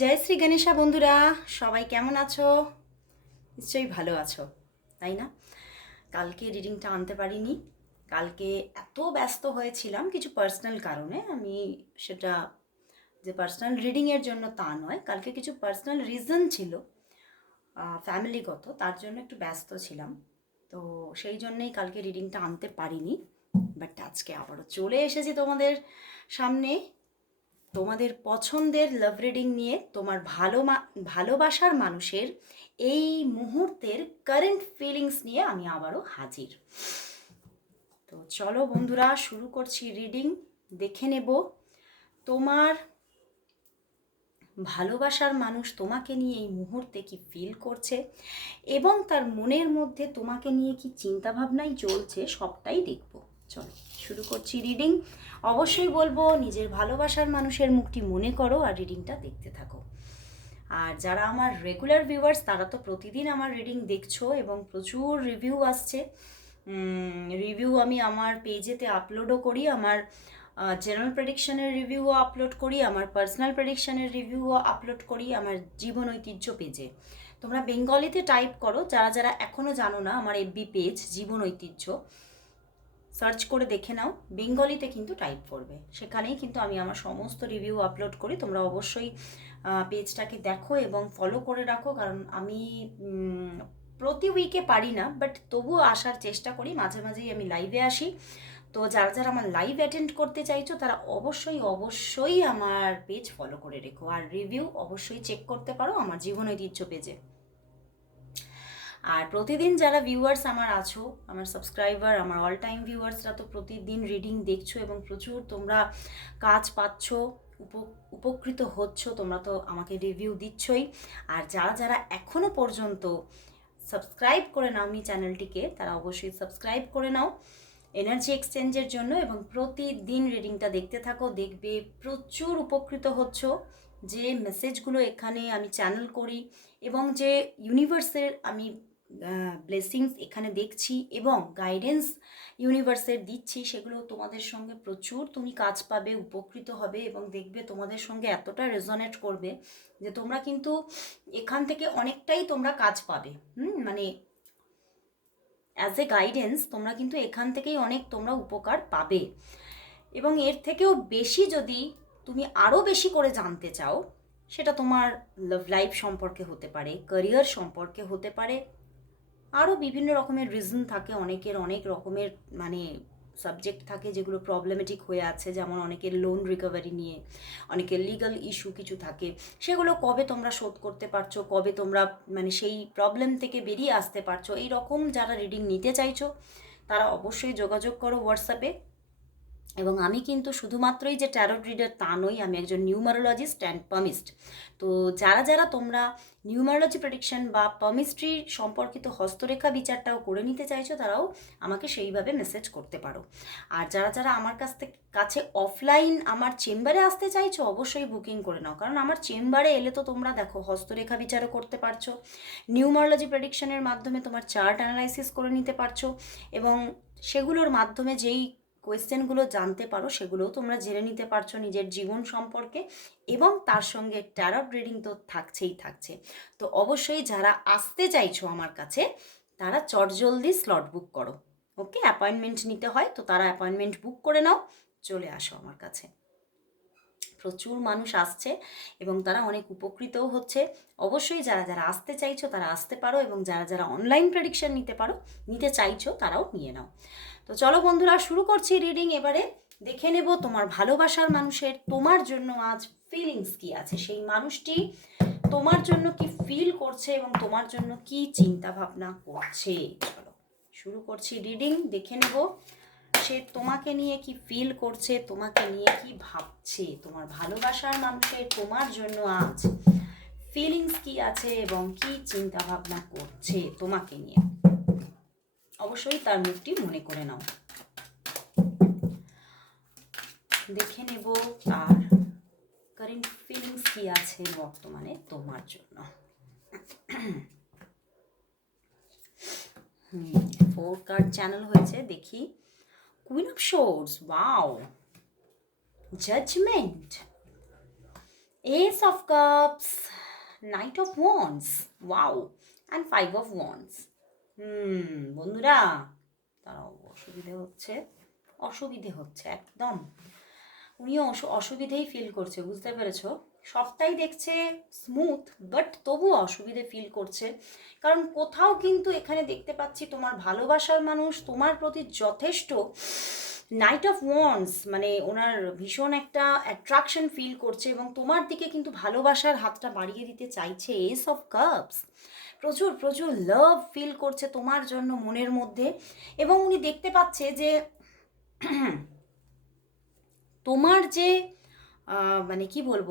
জয় শ্রী গণেশা বন্ধুরা, সবাই কেমন আছো? নিশ্চয়ই ভালো আছো, তাই না? কালকে রিডিংটা আনতে পারিনি। কালকে এত ব্যস্ত হয়েছিলাম, কিছু পার্সোনাল কারণে। আমি সেটা যে পার্সোনাল রিডিংয়ের জন্য তা নয়, কালকে কিছু পার্সোনাল রিজন ছিল ফ্যামিলিগত তার জন্য একটু ব্যস্ত ছিলাম। তো সেই জন্যেই কালকে রিডিংটা আনতে পারিনি বাট আজকে আবারও চলে এসেছি তোমাদের সামনে। তোমাদের পছন্দের লাভ রিডিং নিয়ে তোমার ভালো ভালোবাসার মানুষের এই মুহূর্তের কারেন্ট ফিলিংস নিয়ে আমি আবারও হাজির। তো চলো বন্ধুরা, শুরু করছি রিডিং দেখে নেব। তোমার ভালোবাসার মানুষ তোমাকে নিয়ে এই মুহূর্তে কি ফিল করছে এবং তার মনের মধ্যে তোমাকে নিয়ে কি চিন্তাভাবনাই চলছে সবটাই দেখব। চলো, শুরু করছি রিডিং অবশ্যই বলব, নিজের ভালোবাসার মানুষের মুখটি মনে করো আর রিডিংটা দেখতে থাকো। আর যারা আমার রেগুলার ভিউয়ার্স তারা তো প্রতিদিন আমার রিডিং দেখছ এবং প্রচুর রিভিউ আসছে। রিভিউ আমি আমার পেজেতে আপলোডও করি, আমার জেনারেল প্রেডিকশনের রিভিউও আপলোড করি, আমার পার্সোনাল প্রেডিকশনের রিভিউও আপলোড করি, আমার জীবন ঐতিহ্য পেজে তোমরা বেঙ্গলিতে টাইপ করো, যারা যারা এখনও জানো না, আমার এফবি পেজ জীবন ঐতিহ্য। সার্চ করে দেখে নাও, বেঙ্গলিতে কিন্তু টাইপ করবে। সেখানেই কিন্তু আমি আমার সমস্ত রিভিউ আপলোড করি, তোমরা অবশ্যই পেজটাকে দেখো এবং ফলো করে রাখো, কারণ আমি প্রতি উইকে পারি না বাট তবুও আসার চেষ্টা করি, মাঝে মাঝেই আমি লাইভে আসি। তো যারা যারা আমার লাইভ অ্যাটেন্ড করতে চাইছো, তারা অবশ্যই অবশ্যই আমার পেজ ফলো করে রেখো। আর রিভিউ অবশ্যই চেক করতে পারো আমার জীবন ঐতিহ্য পেজে আর প্রতিদিন যারা ভিউয়ার্স আমার আছো, আমার সাবস্ক্রাইবার আমার অল টাইম ভিউয়ার্সরা তো প্রতিদিন রিডিং দেখছ এবং প্রচুর তোমরা কাজ পাচ্ছ, উপ- উপকৃত হচ্ছ, তোমরা তো আমাকে রিভিউ দিচ্ছই। আর যারা যারা এখনও পর্যন্ত সাবস্ক্রাইব করে নাওনি চ্যানেলটিকে, তারা অবশ্যই সাবস্ক্রাইব করে নাও এনার্জি এক্সচেঞ্জের জন্য এবং প্রতিদিন রিডিংটা দেখতে থাকো, দেখবে প্রচুর উপকৃত হচ্ছ। যে মেসেজগুলো এখানে আমি চ্যানেল করি এবং যে ইউনিভার্সের আমি ব্লেসিংস এখানে দেখছি এবং গাইডেন্স ইউনিভার্সের দিচ্ছি, সেগুলো তোমাদের সঙ্গে প্রচুর তুমি কাজ পাবে, উপকৃত হবে এবং দেখবে তোমাদের সঙ্গে এতটা রেজনেট করবে যে তোমরা কিন্তু এখান থেকে অনেকটাই তোমরা কাজ পাবে। হুম মানে অ্যাজ এ গাইডেন্স তোমরা কিন্তু এখান থেকেই অনেক তোমরা উপকার পাবে। এবং এর থেকেও বেশি যদি তুমি আরও বেশি করে জানতে চাও, সেটা তোমার লাভ লাইফ সম্পর্কে হতে পারে ক্যারিয়ার সম্পর্কে হতে পারে আরও বিভিন্ন রকমের রিজন থাকে, অনেকের অনেক রকমের মানে সাবজেক্ট থাকে যেগুলো প্রবলেমেটিক হয়ে আছে, যেমন অনেকের লোন রিকভারি নিয়ে, অনেকের লিগাল ইস্যু কিছু থাকে। সেগুলো কবে তোমরা শোধ করতে পারছ, কবে তোমরা মানে সেই প্রবলেম থেকে বেরিয়ে আসতে পারছ এই রকম যারা রিডিং নিতে চাইছো, তারা অবশ্যই যোগাযোগ করো হোয়াটসঅ্যাপে এবং আমি কিন্তু শুধুমাত্রই যে ট্যারোট রিডার তা নই, আমি একজন নিউমারোলজিস্ট অ্যান্ড পামিস্ট তো যারা যারা তোমরা নিউমারোলজি প্রেডিকশন বা পামিস্ট্রি সম্পর্কিত হস্তরেখা বিচারটাও করে নিতে চাইছো, তারাও আমাকে সেইভাবে মেসেজ করতে পারো। আর যারা যারা আমার কাছ থেকে, কাছে অফলাইন আমার চেম্বারে আসতে চাইছো, অবশ্যই বুকিং করে নাও। কারণ আমার চেম্বারে এলে তো তোমরা দেখো, হস্তরেখা বিচারও করতে পারছ নিউমারোলজি প্রেডিকশনের মাধ্যমে তোমার চার্ট অ্যানালাইসিস করে নিতে পারছ এবং সেগুলোর মাধ্যমে যেই কোয়েশ্চেনগুলো জানতে পারো, সেগুলোও তোমরা জেনে নিতে পারছ নিজের জীবন সম্পর্কে এবং তার সঙ্গে ট্যারট রিডিং তো থাকছেই থাকছে। তো অবশ্যই যারা আসতে চাইছো আমার কাছে, তারা চটজলদি স্লট বুক করো। ওকে? অ্যাপয়েন্টমেন্ট নিতে হয়, তো তারা অ্যাপয়েন্টমেন্ট বুক করে নাও, চলে আসো আমার কাছে। প্রচুর মানুষ আসছে এবং তারা অনেক উপকৃতও হচ্ছে। অবশ্যই যারা যারা আসতে চাইছো তারা আসতে পারো এবং যারা যারা অনলাইন প্রেডিকশন নিতে পারো, নিতে চাইছো তারাও নিয়ে নাও। তো চলো বন্ধুরা, শুরু করছি রিডিং এবারে দেখে নেব তোমার ভালোবাসার মানুষের, তোমার জন্য আজ ফিলিংস কি আছে? সেই মানুষটি তোমার জন্য কি ফিল করছে এবং তোমার জন্য কি চিন্তা ভাবনা করছে? চলো, শুরু করছি রিডিং দেখে নেব সে তোমাকে নিয়ে কি ফিল করছে, তোমাকে নিয়ে কি ভাবছে? তোমার ভালোবাসার মানুষের, তোমার জন্য আজ ফিলিংস কি আছে এবং কি চিন্তা ভাবনা করছে তোমাকে নিয়ে? অবশ্যই তার মুখটি মনে করে নাও। দেখে নেব তার কারেন্ট ফিলিংস কি আছে বর্তমানে তোমার জন্য। ফোর কার্ড চ্যানেল হয়েছে দেখি। Queen of swords wow judgement ace of Cups, knight of wands wow, and five of Wands. Hmm, বন্ধুরা তারাও অসুবিধে হচ্ছে অসুবিধে হচ্ছে, একদম। উনিও অসু, অসুবিধেই ফিল করছে, বুঝতে পেরেছ? সবটাই দেখছে স্মুথ বাট তবুও অসুবিধে ফিল করছে। কারণ কোথাও কিন্তু এখানে দেখতে পাচ্ছি তোমার ভালোবাসার মানুষ, তোমার প্রতি যথেষ্ট নাইট অফ ওয়ান্স মানে ওনার ভীষণ একটা অ্যাট্রাকশন ফিল করছে এবং তোমার দিকে কিন্তু ভালোবাসার হাতটা বাড়িয়ে দিতে চাইছে এস অফ কাপস প্রচুর প্রচুর লাভ ফিল করছে তোমার জন্য মনের মধ্যে এবং উনি দেখতে পাচ্ছে যে তোমার যে মানে কি বলব?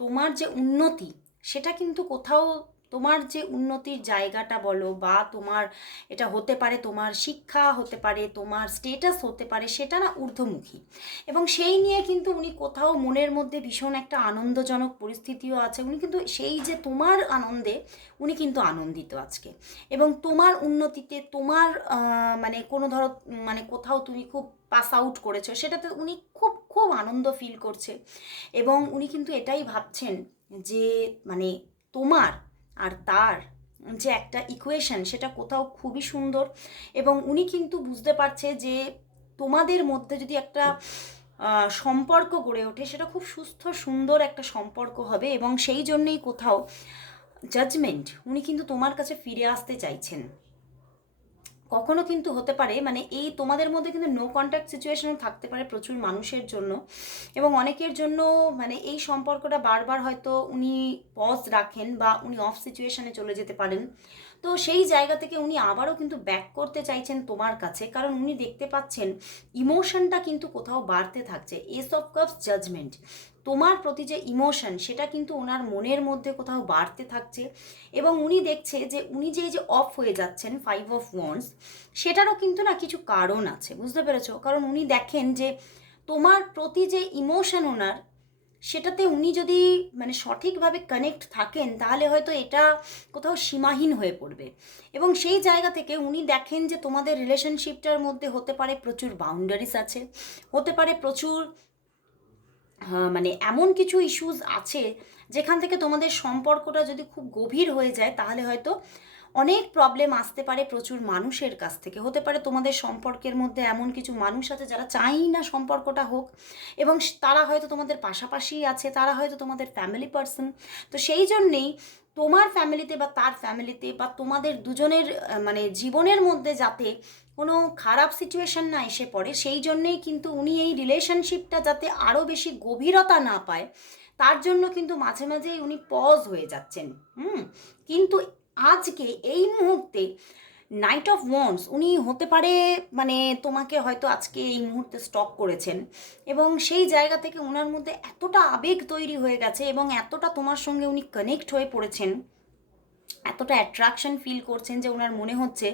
তোমার যে উন্নতি, সেটা কিন্তু কোথাও তোমার যে উন্নতির জায়গাটা বলো বা তোমার এটা হতে পারে তোমার শিক্ষা, হতে পারে তোমার স্টেটাস হতে পারে সেটা না ঊর্ধ্বমুখী। এবং সেই নিয়ে কিন্তু উনি কোথাও মনের মধ্যে ভীষণ একটা আনন্দজনক পরিস্থিতিও আছে। উনি কিন্তু সেই যে তোমার আনন্দে উনি কিন্তু আনন্দিত আজকে। এবং তোমার উন্নতিতে তোমার মানে কোনো ধরো মানে কোথাও তুমি খুব পাস আউট করেছ, সেটাতে উনি খুব খুব আনন্দ ফিল করছে। এবং উনি কিন্তু এটাই ভাবছেন যে মানে তোমার আর তার যে একটা ইকুয়েশন সেটা কোথাও খুবই সুন্দর এবং উনি কিন্তু বুঝতে পারছে যে তোমাদের মধ্যে যদি একটা সম্পর্ক গড়ে ওঠে, সেটা খুব সুস্থ, সুন্দর একটা সম্পর্ক হবে এবং সেই জন্যেই কোথাও জাজমেন্ট উনি কিন্তু তোমার কাছে ফিরে আসতে চাইছেন। কখনো কিন্তু হতে পারে মানে এই তোমাদের মধ্যে কিন্তু নো কন্ট্যাক্ট সিচুয়েশনও থাকতে পারে প্রচুর মানুষের জন্য। এবং অনেকের জন্য মানে এই সম্পর্কটা বারবার হয়তো উনি পজ রাখেন বা উনি অফ সিচুয়েশনে চলে যেতে পারেন। তো সেই জায়গা থেকে উনি আবারও কিন্তু ব্যাক করতে চাইছেন তোমার কাছে। কারণ উনি দেখতে পাচ্ছেন ইমোশনটা কিন্তু কোথাও বাড়তে থাকছে। এস অফ কাপস জাজমেন্ট তোমার প্রতি যে ইমোশন সেটা কিন্তু ওনার মনের মধ্যে কোথাও বাড়তে থাকছে এবং উনি দেখছে যে উনি যে যে অফ হয়ে যাচ্ছেন ফাইভ অফ ওয়ান্স সেটারও কিন্তু না কিছু কারণ আছে, বুঝতে পেরেছ? কারণ উনি দেখেন যে তোমার প্রতি যে ইমোশন ওনার, সেটাতে উনি যদি মানে সঠিকভাবে কানেক্ট থাকেন, তাহলে হয়তো এটা কোথাও সীমাহীন হয়ে পড়বে। এবং সেই জায়গা থেকে উনি দেখেন যে তোমাদের রিলেশনশিপটার মধ্যে হতে পারে প্রচুর বাউন্ডারিস আছে, হতে পারে প্রচুর মানে এমন কিছু ইস্যুস আছে যেখান থেকে তোমাদের সম্পর্কটা যদি খুব গভীর হয়ে যায়, তাহলে হয়তো অনেক প্রবলেম আসতে পারে প্রচুর মানুষের কাছ থেকে। হতে পারে তোমাদের সম্পর্কের মধ্যে এমন কিছু মানুষ আছে যারা চাই না সম্পর্কটা হোক এবং তারা হয়তো তোমাদের পাশাপাশি আছে, তারা হয়তো তোমাদের ফ্যামিলি পার্সন তো সেই জন্যেই তোমার ফ্যামিলিতে বা তার ফ্যামিলিতে বা তোমাদের দুজনের মানে জীবনের মধ্যে যাতে কোনো খারাপ সিচুয়েশন না এসে পড়ে, সেই জন্যেই কিন্তু উনি এই রিলেশনশিপটা যাতে আরও বেশি গভীরতা না পায়, তার জন্য কিন্তু মাঝে মাঝেই উনি পজ হয়ে যাচ্ছেন, হুম? কিন্তু আজকে এই মুহূর্তে নাইট অফ ওয়ান্স উনি হতে পারে মানে তোমাকে হয়তো আজকে এই মুহূর্তে স্টক করেছেন এবং সেই জায়গা থেকে ওনার মধ্যে এতটা আবেগ তৈরি হয়ে গেছে এবং এতটা তোমার সঙ্গে উনি কানেক্ট হয়ে পড়েছেন, এতটা অ্যাট্রাকশন ফিল করছেন যে ওনার মনে হচ্ছে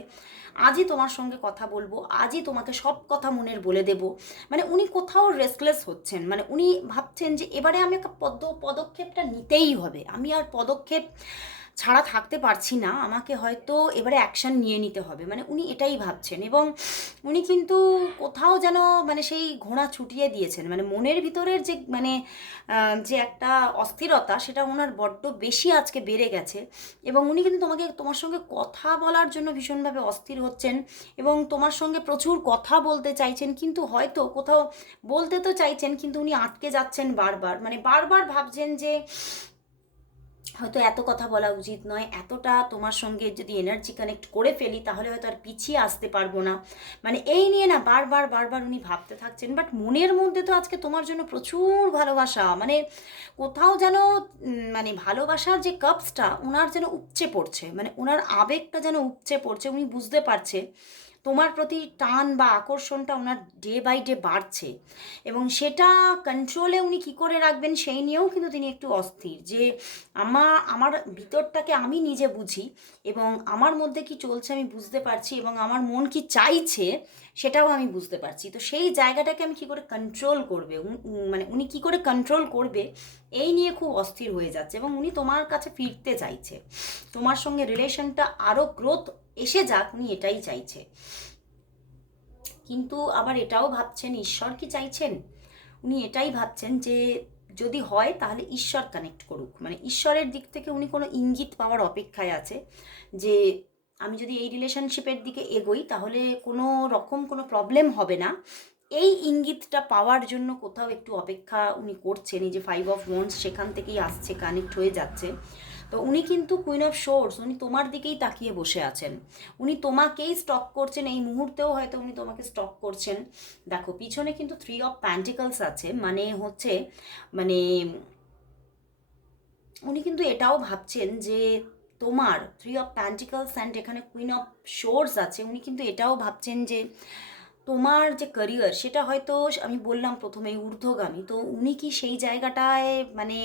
আজই তোমার সঙ্গে কথা বলব, আজই তোমাকে সব কথা মনের বলে দেব। মানে উনি কোথাও রেস্টলেস হচ্ছেন মানে উনি ভাবছেন যে এবারে আমি একটা পদ পদক্ষেপটা নিতেই হবে। আমি আর পদক্ষেপ ছাড়া থাকতে পারছি না, আমাকে হয়তো এবারে অ্যাকশন নিয়ে নিতে হবে। মানে উনি এটাই ভাবছেন এবং উনি কিন্তু কোথাও যেন মানে সেই ঘোড়া ছুটিয়ে দিয়েছেন। মানে মনের ভিতরের যে মানে যে একটা অস্থিরতা সেটা ওনার বড্ড বেশি আজকে বেড়ে গেছে এবং উনি কিন্তু তোমাকে, তোমার সঙ্গে কথা বলার জন্য ভীষণভাবে অস্থির হচ্ছেন এবং তোমার সঙ্গে প্রচুর কথা বলতে চাইছেন, কিন্তু হয়তো কোথাও বলতে তো চাইছেন, কিন্তু উনি আটকে যাচ্ছেন বারবার। মানে বারবার ভাবছেন যে হয়তো এত কথা বলা উচিত নয়। এতটা তোমার সঙ্গে যদি এনার্জি কানেক্ট করে ফেলি, তাহলে হয়তো আর পিছিয়ে আসতে পারব না। মানে এই নিয়ে না বারবার বারবার উনি ভাবতে থাকছেন। বাট মনের মধ্যে তো আজকে তোমার জন্য প্রচুর ভালোবাসা। মানে কোথাও যেন মানে ভালোবাসার যে কাপসটা ওনার যেন উপচে পড়ছে। মানে ওনার আবেগটা যেন উপচে পড়ছে, উনি বুঝতে পারছে। তোমার প্রতি টান বা আকর্ষণটা ওনার ডে বাই ডে বাড়ছে। এবং সেটা কন্ট্রোলে উনি কি করে রাখবেন সেই নিয়েও কিন্তু তিনি একটু অস্থির যে আমার আমার ভিতরটাকে আমি নিজে বুঝি এবং আমার মধ্যে কি চলছে আমি বুঝতে পারছি এবং আমার মন কি চাইছে সেটাও আমি বুঝতে পারছি। তো সেই জায়গাটাকে আমি কি করে কন্ট্রোল করবে? মানে উনি কি করে কন্ট্রোল করবে? এই নিয়ে খুব অস্থির হয়ে যাচ্ছে এবং উনি তোমার কাছে ফিরতে চাইছে। তোমার সঙ্গে রিলেশনটা আরও গ্রোথ এসে যাক, উনি এটাই চাইছে। কিন্তু আবার এটাও ভাবছেন, ঈশ্বর কি চাইছেন? উনি এটাই ভাবছেন যে, যদি হয় তাহলে ঈশ্বর কানেক্ট করুক। মানে ঈশ্বরের দিক থেকে উনি কোনো ইঙ্গিত পাওয়ার অপেক্ষায় আছে যে, আমি যদি এই রিলেশনশিপের দিকে এগোই তাহলে কোনো রকম কোনো প্রবলেম হবে না। এই ইঙ্গিতটা পাওয়ার জন্য কোথাও একটু অপেক্ষা উনি করছেন, এই যে ফাইভ অফ ওয়ান্স সেখান থেকেই আসছে কানেক্ট হয়ে যাচ্ছে। তো উনি কিন্তু কুইন অফ শোর্স উনি তোমার দিকেই তাকিয়ে বসে আছেন। উনি তোমাকেই স্টক করছেন, এই মুহূর্তেও হয়তো উনি তোমাকে স্টক করছেন। দেখো, পিছনে কিন্তু থ্রি অফ প্যান্টিকলস আছে মানে হচ্ছে মানে উনি কিন্তু এটাও ভাবছেন যে তোমার থ্রি অফ প্যান্টিকলস অ্যান্ড এখানে কুইন অফ শোর্স আছে, উনি কিন্তু এটাও ভাবছেন যে তোমার যে ক্যারিয়ার সেটা হয়তো আমি বললাম প্রথমে ঊর্ধ্বগামী। তো উনি কি সেই জায়গাটায় মানে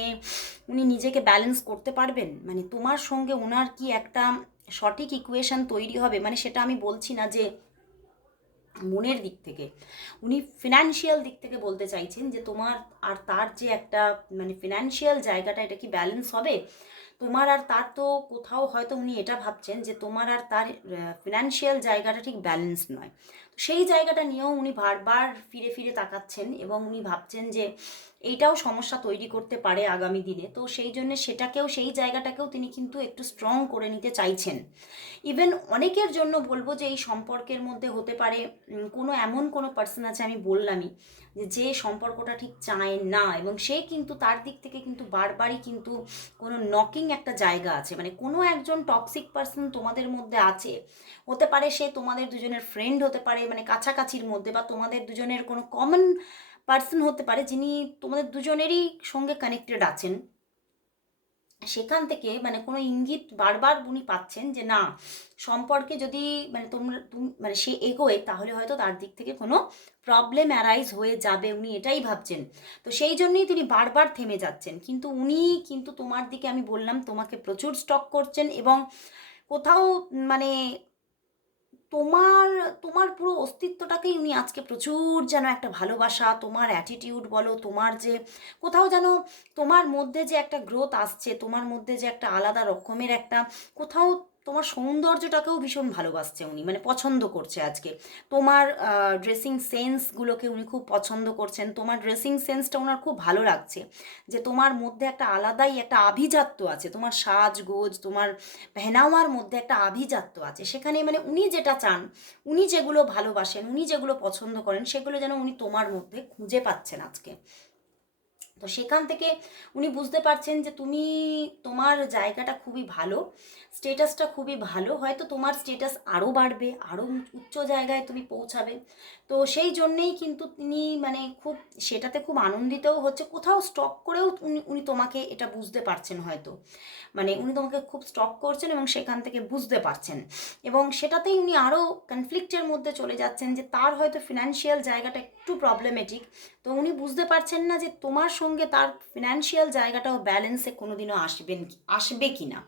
উনি নিজেকে ব্যালেন্স করতে পারবেন? মানে তোমার সঙ্গে ওনার কি একটা সঠিক ইকুয়েশন তৈরি হবে? মানে সেটা আমি বলছি না যে মনের দিক থেকে। উনি ফিনান্সিয়াল দিক থেকে বলতে চাইছেন যে, তোমার আর তার যে একটা মানে ফিনান্সিয়াল জায়গাটা, এটা কি ব্যালেন্স হবে? তোমার আর তার তো কোথাও হয়তো উনি এটা ভাবছেন যে, তোমার আর তার ফিনান্সিয়াল জায়গাটা ঠিক ব্যালেন্স নয়। সেই জায়গাটা নিয়েও উনি বারবার ফিরে ফিরে তাকাচ্ছেন এবং উনি ভাবছেন যে এইটাও সমস্যা তৈরি করতে পারে আগামী দিনে। তো সেই জন্য সেটাকেও, সেই জায়গাটাকেও তিনি কিন্তু একটু স্ট্রং করে নিতে চাইছেন। ইভেন অনেকের জন্য বলব যে এই সম্পর্কের মধ্যে হতে পারে কোনো এমন কোনো পার্সন আছে আমি বললামই, যে সম্পর্কটা ঠিক চায় না এবং সে কিন্তু তার দিক থেকে কিন্তু বারবারই কিন্তু কোনো নকিং একটা জায়গা আছে। মানে কোনো একজন টক্সিক পার্সন তোমাদের মধ্যে আছে, হতে পারে সে তোমাদের দুজনের ফ্রেন্ড হতে পারে মানে কাছাকাছির মধ্যে বা তোমাদের দুজনের কোনো কমন পার্সন হতে পারে যিনি তোমাদের দুজনেরই সঙ্গে কানেক্টেড আছেন। সেখান থেকে মানে কোনো ইঙ্গিত বারবার উনি পাচ্ছেন যে না, সম্পর্কে যদি মানে তোমরা তুমি মানে সে এগোয় তাহলে হয়তো তার দিক থেকে কোনো প্রবলেম অ্যারাইজ হয়ে যাবে, উনি এটাই ভাবছেন। তো সেই জন্যই তিনি বারবার থেমে যাচ্ছেন। কিন্তু উনি কিন্তু তোমার দিকে আমি বললাম, তোমাকে প্রচুর স্টক করছেন এবং কোথাও মানে তোমার তোমার পুরো অস্তিত্বটাকেই উনি আজকে প্রচুর যেন একটা ভালোবাসা, তোমার অ্যাটিটিউড বলো, তোমার যে, কোথাও যেন তোমার মধ্যে যে একটা গ্রোথ আসছে, তোমার মধ্যে যে একটা আলাদা রকমের একটা, কোথাও তোমার সৌন্দর্যটাকেও ভীষণ ভালোবাসছে উনি মানে পছন্দ করছে আজকে। তোমার ড্রেসিং সেন্সগুলোকে উনি খুব পছন্দ করছেন, তোমার ড্রেসিং সেন্সটা ওনার খুব ভালো লাগছে। যে তোমার মধ্যে একটা আলাদাই একটা আভিজাত্য আছে, তোমার সাজগোজ, তোমার পেহনাওয়ার মধ্যে একটা আভিজাত্য আছে। সেখানে মানে উনি যেটা চান, উনি যেগুলো ভালোবাসেন, উনি যেগুলো পছন্দ করেন, সেগুলো যেন উনি তোমার মধ্যে খুঁজে পাচ্ছেন আজকে। তো সেখান থেকে উনি বুঝতে পারছেন যে তুমি তোমার জায়গাটা খুবই ভালো স্টেটাসটা খুবই ভালো, হয়তো তোমার স্টেটাস আরও বাড়বে আরও উচ্চ জায়গায় তুমি পৌঁছাবে। তো সেই জন্যেই কিন্তু তিনি মানে খুব, সেটাতে খুব আনন্দিতও হচ্ছে, কোথাও স্টক করেও উনি উনি তোমাকে এটা বুঝতে পারছেন হয়তো। মানে উনি তোমাকে খুব স্টক করছেন এবং সেখান থেকে বুঝতে পারছেন। এবং সেটাতেই উনি আরও কনফ্লিক্টের মধ্যে চলে যাচ্ছেন যে তার হয়তো ফিনান্সিয়াল জায়গাটা একটু প্রবলেমেটিক তো উনি বুঝতে পারছেন না যে তোমার সঙ্গে তার ফিনান্সিয়াল জায়গাটাও ব্যালেন্সে কোনোদিনও আসবেন আসবে কি না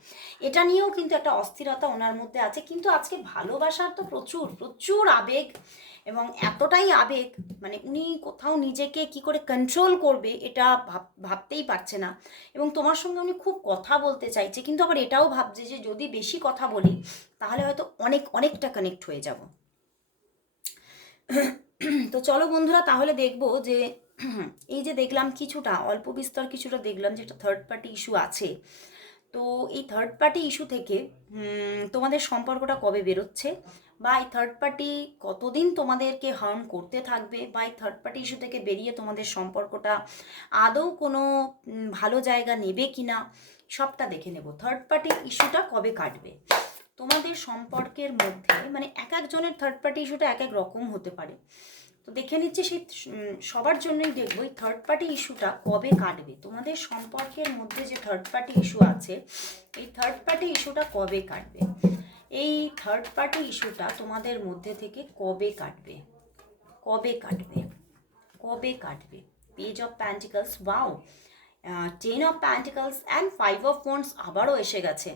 এটা নিয়েও কিন্তু একটা অস্থিরতা ওনার মধ্যে আছে। কিন্তু আজকে ভালোবাসার তো প্রচুর প্রচুর আবেগ এবং এতটাই আবেগ মানে উনি কোথাও নিজেকে কি করে কন্ট্রোল করবে এটা ভাব, ভাবতেই পারছে না। এবং তোমার সঙ্গে উনি খুব কথা বলতে চাইছে, কিন্তু আবার এটাও ভাবছে যে যদি বেশি কথা বলি, তাহলে হয়তো অনেক, অনেকটা কানেক্ট হয়ে যাব। তো চলো বন্ধুরা, তাহলে দেখব যে, এই যে দেখলাম কিছুটা, অল্প বিস্তর কিছুটা দেখলাম যেটা থার্ড পার্টি ইস্যু আছে। তো এই থার্ড পার্টি ইস্যু থেকে তোমাদের সম্পর্কটা কবে বেরোচ্ছে? বা এই থার্ড পার্টি কতদিন তোমাদেরকে হার্ম করতে থাকবে? বা এই থার্ড পার্টি ইস্যু থেকে বেরিয়ে তোমাদের সম্পর্কটা আদৌ কোনো ভালো জায়গা নেবে কি না সবটা দেখে নেব। থার্ড পার্টি ইস্যুটা কবে কাটবে? তোমাদের সম্পর্কের মধ্যে মানে এক একজনের থার্ড পার্টি ইস্যুটা এক এক রকম হতে পারে। তো দেখে নিচ্ছি সেই সবার জন্যই দেখব এই থার্ড পার্টি ইস্যুটা কবে কাটবে। তোমাদের সম্পর্কের মধ্যে যে থার্ড পার্টি ইস্যু আছে, এই থার্ড পার্টি ইস্যুটা কবে কাটবে? এই থার্ড পার্টি ইস্যুটা তোমাদের মধ্যে থেকে কবে কাটবে? কবে কাটবে? কবে কাটবে? Page of pentacles wow ten of pentacles and five of phones আবারও এসে গেছে।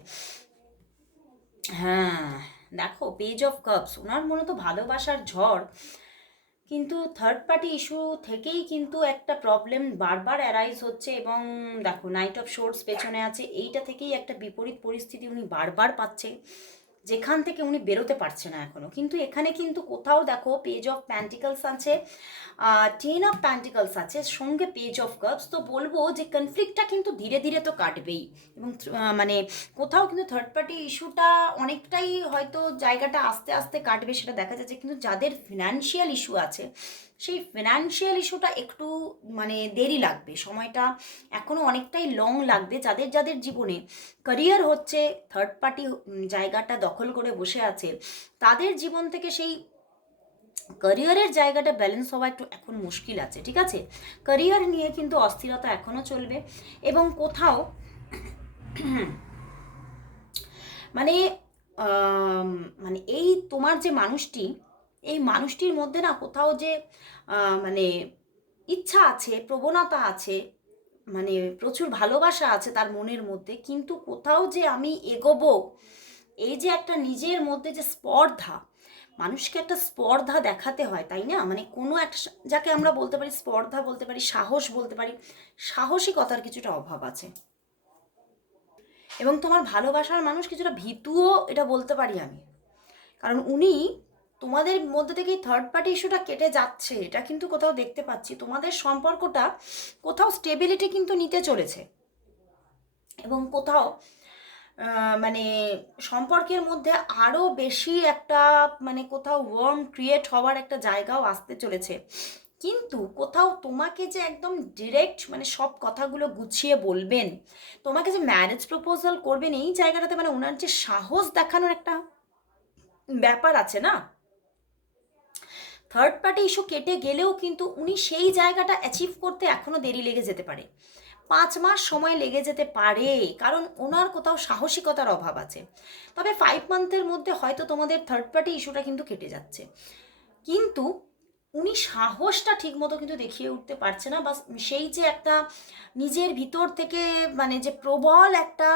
হ্যাঁ দেখো পেজ অফ কাপস ওনার মনে তো ভালোবাসার ঝড়। কিন্তু থার্ড পার্টি ইস্যু থেকেই কিন্তু একটা প্রবলেম বারবার অ্যারাইজ হচ্ছে এবং দেখো নাইট অফ শোর্টস পেছনে আছে, এইটা থেকেই একটা বিপরীত পরিস্থিতি উনি বারবার পাচ্ছে। যেখান থেকে উনি বেরোতে পারছে না এখনও। কিন্তু এখানে কিন্তু কোথাও দেখো পেজ অফ প্যান্টিকলস আছে টেন অফ প্যান্টিকলস আছে, সঙ্গে পেজ অফ কাপস তো বলব যে কনফ্লিক্টটা কিন্তু ধীরে ধীরে তো কাটবেই। এবং মানে কোথাও কিন্তু থার্ড পার্টি ইস্যুটা অনেকটাই হয়তো জায়গাটা আস্তে আস্তে কাটবে সেটা দেখা যাচ্ছে। কিন্তু যাদের ফিনান্সিয়াল ইস্যু আছে সেই ফিনান্সিয়াল ইস্যুটা একটু মানে দেরি লাগবে। সময়টা এখনও অনেকটাই লং লাগবে। যাদের যাদের জীবনে ক্যারিয়ার হচ্ছে থার্ড পার্টি জায়গাটা দখল করে বসে আছে, তাদের জীবন থেকে সেই ক্যারিয়ারের জায়গাটা ব্যালেন্স হওয়া একটু এখন মুশকিল আছে, ঠিক আছে? ক্যারিয়ার নিয়ে কিন্তু অস্থিরতা এখনও চলবে এবং কোথাও মানে মানে এই তোমার যে মানুষটি এই মানুষটির মধ্যে না কোথাও যে মানে ইচ্ছা আছে, প্রবণতা আছে মানে প্রচুর ভালোবাসা আছে তার মনের মধ্যে, কিন্তু কোথাও যে আমি এগোবো, এই যে একটা নিজের মধ্যে যে স্পর্ধা, মানুষকে একটা স্পর্ধা দেখাতে হয়, তাই না? মানে কোনো একটা যাকে আমরা বলতে পারি স্পর্ধা বলতে পারি, সাহস বলতে পারি, সাহসিকতার কিছুটা অভাব আছে। এবং তোমার ভালোবাসার মানুষ কিছুটা ভীতুও এটা বলতে পারি আমি। কারণ উনি তোমাদের মধ্যে থেকে থার্ড পার্টি ইস্যুটা কেটে যাচ্ছে, এটা কিন্তু কোথাও দেখতে পাচ্ছি। তোমাদের সম্পর্কটা কোথাও স্টেবিলিটি কিন্তু নিতে চলেছে। এবং কোথাও মানে সম্পর্কের মধ্যে আরও বেশি একটা মানে কোথাও ওয়ার্ম ক্রিয়েট হওয়ার একটা জায়গাও আসতে চলেছে। কিন্তু কোথাও তোমাকে যে একদম ডিরেক্ট মানে সব কথাগুলো গুছিয়ে বলবেন, তোমাকে যে ম্যারেজ প্রপোজাল করবেন, এই জায়গাটাতে মানে ওনার যে সাহস দেখানোর একটা ব্যাপার আছে না? থার্ড পার্টি ইস্যু কেটে গেলেও কিন্তু উনি সেই জায়গাটা অ্যাচিভ করতে এখনও দেরি লেগে যেতে পারে। পাঁচ মাস সময় লেগে যেতে পারে, কারণ ওনার কোথাও সাহসিকতার অভাব আছে। তবে ফাইভ মান্থের মধ্যে হয়তো তোমাদের থার্ড পার্টি ইস্যুটা কিন্তু কেটে যাচ্ছে। কিন্তু উনি সাহসটা ঠিকমতো কিন্তু দেখিয়ে উঠতে পারছে না, বা সেই যে একটা নিজের ভিতর থেকে মানে যে প্রবল একটা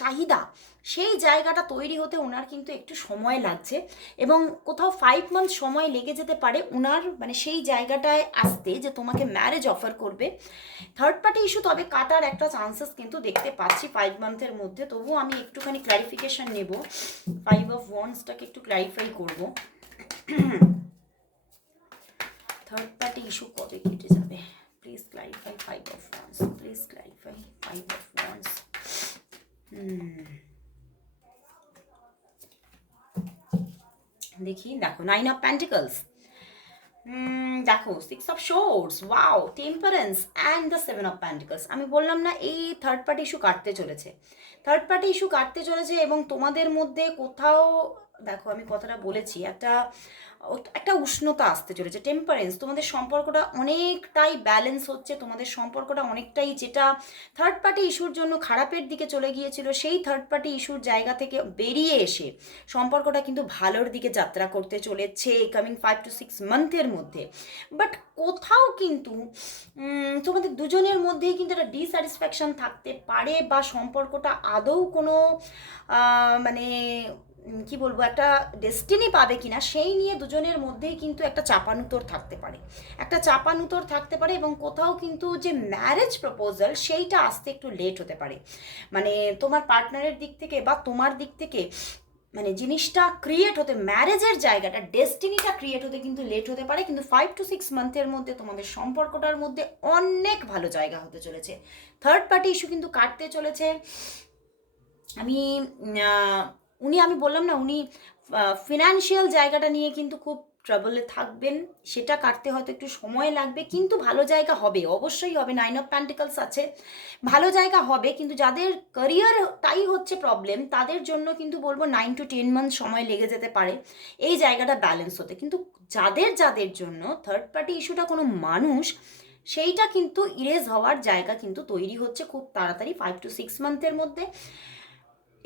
চাহিদা, সেই জায়গাটা তৈরি হতে ওনার কিন্তু একটু সময় লাগছে এবং কোথাও ফাইভ মান্থ সময় লেগে যেতে পারে ওনার মানে সেই জায়গাটায় আসতে যে তোমাকে ম্যারেজ অফার করবে। থার্ড পার্টি ইস্যু তবে কাটার একটা চান্সেস কিন্তু দেখতে পাচ্ছি ফাইভ মান্থের মধ্যে। তবুও আমি একটুখানি ক্লারিফিকেশান নেব ফাইভ অফ ওয়ান্সটাকে একটু ক্লারিফাই করব। থার্ড পার্টি ইস্যু কবে কেটে যাবে? Please clarify five of wands please clarify five of wands দেখি, দেখো নাইন অফ প্যান্টিকলস দেখো six of swords wow temperance and the seven of pentacles আমি বললাম না এই থার্ড পার্টি ইস্যু কাটতে চলেছে। থার্ড পার্টি ইস্যু কাটতে চলেছে এবং তোমাদের মধ্যে কোথাও, দেখো, আমি কথাটা বলেছি, একটা একটা উষ্ণতা আসতে চলেছে টেম্পারেন্স তোমাদের সম্পর্কটা অনেকটাই ব্যালেন্স হচ্ছে, তোমাদের সম্পর্কটা অনেকটাই যেটা থার্ড পার্টি ইস্যুর জন্য খারাপের দিকে চলে গিয়েছিল, সেই থার্ড পার্টি ইস্যুর জায়গা থেকে বেরিয়ে এসে সম্পর্কটা কিন্তু ভালোর দিকে যাত্রা করতে চলেছে কামিং ফাইভ টু সিক্স মান্থের মধ্যে। বাট কোথাও কিন্তু তোমাদের দুজনের মধ্যেই কিন্তু একটা ডিস্যাটিসফ্যাকশন থাকতে পারে বা সম্পর্কটা আদৌ কোনো মানে কি বলব, একটা ডেস্টিনি পাবে কিনা, সেই নিয়ে দুজনের মধ্যেই কিন্তু একটা চাপানুতর থাকতে পারে। একটা চাপানুতর থাকতে পারে এবং কোথাও কিন্তু যে ম্যারেজ প্রপোজাল সেইটা আসতে একটু লেট হতে পারে। মানে তোমার পার্টনারের দিক থেকে বা তোমার দিক থেকে মানে জিনিসটা ক্রিয়েট হতে ম্যারেজের জায়গাটা ডেস্টিনিটা ক্রিয়েট হতে কিন্তু লেট হতে পারে। কিন্তু ফাইভ টু সিক্স মান্থের মধ্যে তোমাদের সম্পর্কটার মধ্যে অনেক ভালো জায়গা হতে চলেছে। থার্ড পার্টি ইস্যু কিন্তু কাটতে চলেছে। আমি উনি, আমি বললাম না, উনি ফিনান্সিয়াল জায়গাটা নিয়ে কিন্তু খুব ট্রাবলে থাকবেন। সেটা কাটতে হয়তো একটু সময় লাগবে, কিন্তু ভালো জায়গা হবে, অবশ্যই হবে। নাইন অফ প্যান্টিকলস আছে, ভালো জায়গা হবে, কিন্তু যাদের ক্যারিয়ার তাই হচ্ছে প্রবলেম তাদের জন্য কিন্তু বলব নাইন টু টেন মান্থ সময় লেগে যেতে পারে। এই জায়গাটা ব্যালেন্স হতে। কিন্তু যাদের যাদের জন্য থার্ড পার্টি ইস্যুটা কোনো মানুষ, সেইটা কিন্তু ইরেজ হওয়ার জায়গা কিন্তু তৈরি হচ্ছে খুব তাড়াতাড়ি ফাইভ টু সিক্স মান্থের মধ্যে।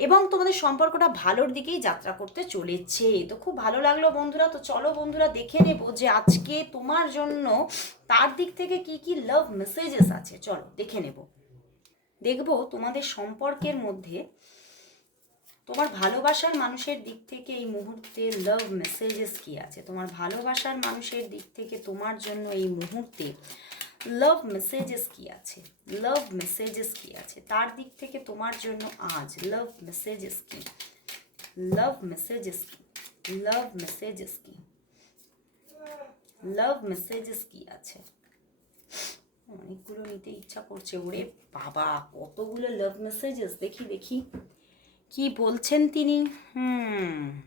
এবং তোমাদের সম্পর্কটা ভালোর দিকেই যাত্রা করতে চলেছে। তো খুব ভালো লাগল বন্ধুরা, তো চলো বন্ধুরা দেখে নেব যে আজকে তোমার জন্য তার দিক থেকে কি কি লাভ মেসেজেস আছে। চলো দেখে নেব। দেখব তোমাদের সম্পর্কের মধ্যে তোমার ভালোবাসার মানুষের দিক থেকে এই মুহূর্তে লাভ মেসেজেস কি আছে? তোমার ভালোবাসার মানুষের দিক থেকে তোমার জন্য এই মুহূর্তে লাভ মেসেজেস কি আছে? লাভ মেসেজেস কি আছে? তার দিক থেকে তোমার জন্য আজ লাভ মেসেজেস কি? লাভ মেসেজেস কি? লাভ মেসেজেস কি? লাভ মেসেজেস কি আছে? অনেকগুলো নিতে ইচ্ছা করছে। ওরে বাবা, কতগুলো লাভ মেসেজেস দেখি দেখি। কি বলছেন তিনি? Hmm.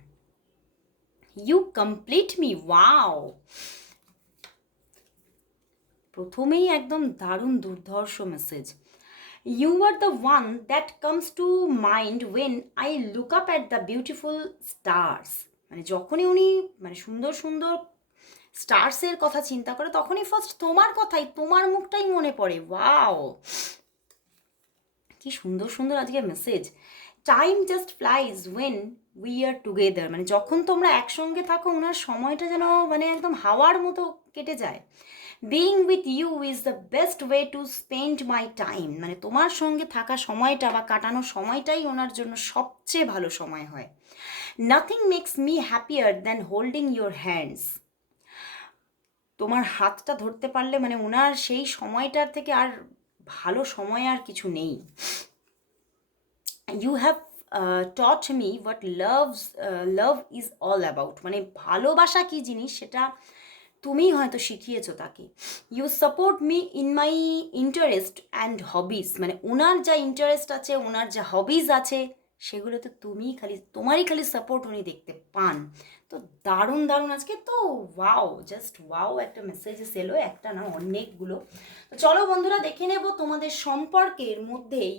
You complete me wow প্রথমেই একদম দারুণ দুর্ধর্ষ message you are the one that comes to mind when I look up at the beautiful stars মানে যখনই উনি মানে সুন্দর সুন্দর স্টার্সের কথা চিন্তা করে, তখনই ফার্স্ট তোমার কথাই, তোমার মুখটাই মনে পড়ে। ওয়াও কি সুন্দর সুন্দর আজকে message time just flies when we are together মানে যখন তোমরা একসঙ্গে থাকো ওনার সময়টা যেন মানে একদম হাওয়ার মতো কেটে যায়। Being with you is the best way to spend my time মানে তোমার সঙ্গে থাকা সময়টা বা কাটানো সময়টাই ওনার জন্য সবচেয়ে ভালো সময় হয়। Nothing makes me happier than holding your hands তোমার হাতটা ধরতে পারলে মানে ওনার সেই সময়টার থেকে আর ভালো সময় আর কিছু নেই। You have taught me what loves love is all about মানে ভালোবাসা কী জিনিস সেটা তুমিই হয়তো শিখিয়েছো তাকে। You support me in my interest and hobbies মানে ওনার যা ইন্টারেস্ট আছে ওনার যা হবিজ আছে, সেগুলোতে তুমিই খালি, তোমারই খালি সাপোর্ট উনি দেখতে পান। তো দারুণ দারুণ আজকে। তো ওয়াও জাস্ট ওয়াও একটা মেসেজেস এলো একটা না, অনেকগুলো। তো চলো বন্ধুরা, দেখে নেব তোমাদের সম্পর্কের মধ্যেই,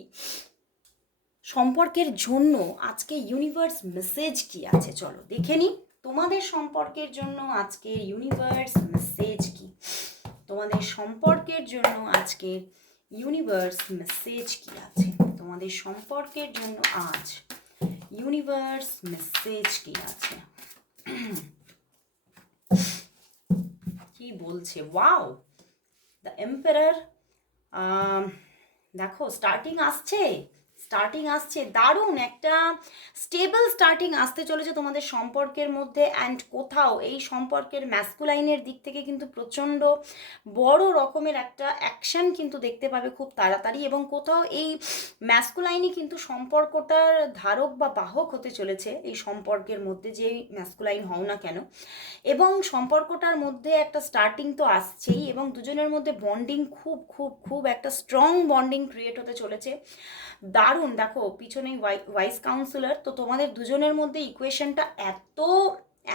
সম্পর্কের জন্য আজকে ইউনিভার্স মেসেজ কি আছে। চলো, দেখে নিই। তোমাদের সম্পর্কের জন্য আজকে ইউনিভার্স মেসেজ কি? তোমাদের সম্পর্কের জন্য আজকে ইউনিভার্স মেসেজ কি আছে? তোমাদের সম্পর্কের জন্য আজ ইউনিভার্স মেসেজ কি আছে? কি বলছে? ওয়াও দ্য এম্পেরার দেখো স্টার্টিং আসছে। স্টার্টিং আসছে, দারুণ একটা স্টেবল স্টার্টিং আসতে চলেছে তোমাদের সম্পর্কের মধ্যে অ্যান্ড কোথাও। এই সম্পর্কের ম্যাসকুলাইনের দিক থেকে কিন্তু প্রচণ্ড বড় রকমের একটা অ্যাকশন কিন্তু দেখতে পাবে খুব তাড়াতাড়ি এবং কোথাও এই ম্যাসকুলাইনই কিন্তু সম্পর্কটার ধারক বা বাহক হতে চলেছে এই সম্পর্কের মধ্যে যেই ম্যাসকুলাইন হও না কেন। এবং সম্পর্কটার মধ্যে একটা স্টার্টিং তো আসছেই এবং দুজনের মধ্যে বন্ডিং খুব খুব খুব একটা স্ট্রং বন্ডিং ক্রিয়েট হতে চলেছে। দারুণ। দেখো পিছনে ওয়াইস কাউন্সিলর তো তোমাদের দুজনের মধ্যে ইকুয়েশনটা এত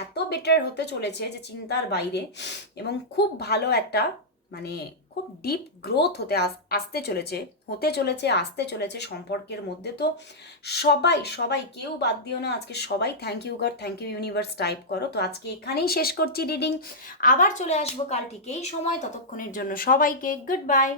এত বেটার হতে চলেছে যে চিন্তার বাইরে এবং খুব ভালো একটা মানে খুব ডিপ গ্রোথ হতে আসতে চলেছে, হতে চলেছে, আসতে চলেছে সম্পর্কের মধ্যে। তো সবাই সবাই, কেউ বাদ দিও না, আজকে সবাই thank you God thank you universe type করো। তো আজকে এখানেই শেষ করছি রিডিং আবার চলে আসব কাল ঠিক এই সময়, ততক্ষণের জন্য সবাইকে গুড বাই